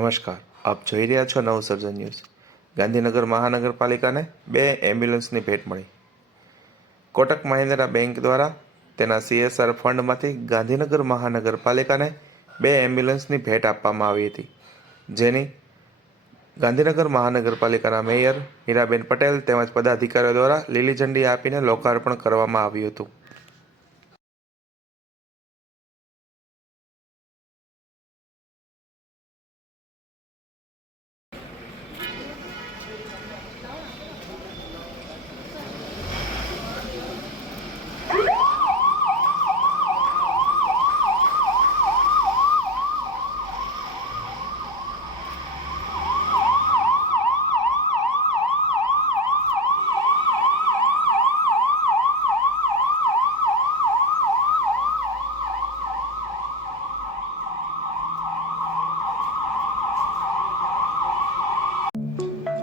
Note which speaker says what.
Speaker 1: નમસ્કાર. આપ જોઈ રહ્યા છો નવસર્જન ન્યૂઝ. ગાંધીનગર મહાનગરપાલિકાને બે એમ્બ્યુલન્સની ભેટ મળી. કોટક મહિન્દ્રા બેંક દ્વારા તેના સીએસઆર ફંડમાંથી ગાંધીનગર મહાનગરપાલિકાને બે એમ્બ્યુલન્સની ભેટ આપવામાં આવી હતી. જેની ગાંધીનગર મહાનગરપાલિકાના મેયર હીરાબેન પટેલ તેમજ પદાધિકારીઓ દ્વારા લીલી ઝંડી આપીને લોકાર્પણ કરવામાં આવ્યું હતું.